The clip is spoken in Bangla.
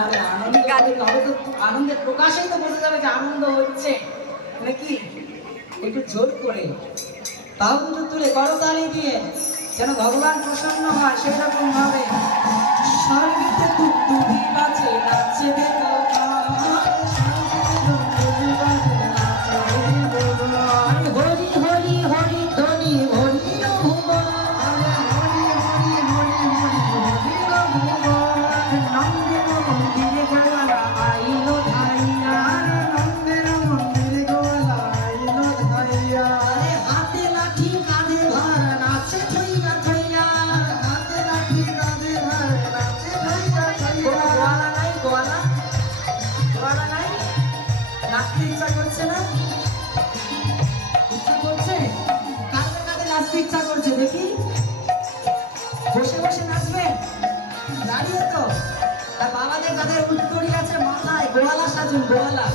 আরে আনন্দের প্রকাশেই তো বোঝা যাবে যে আনন্দ হচ্ছে নাকি, একটু জোর করে তাও দুটো তুলে করতালি দিয়ে যেন ভগবান প্রসন্ন হয় সেই রকম ভাবে স্বর্গেতে তুই বাজে নাচে হরি হরি হরি ধ্বনি হরি ইচ্ছা করছে না? ইচ্ছা করছে? কাঁদে কাঁদে নাচতে ইচ্ছা করছে দেখি, বসে বসে নাচবে দাঁড়িয়ে তো। আর বাবাদের যাদের উত্তরী আছে মাথায় গোয়ালা সাজুন, গোয়ালা।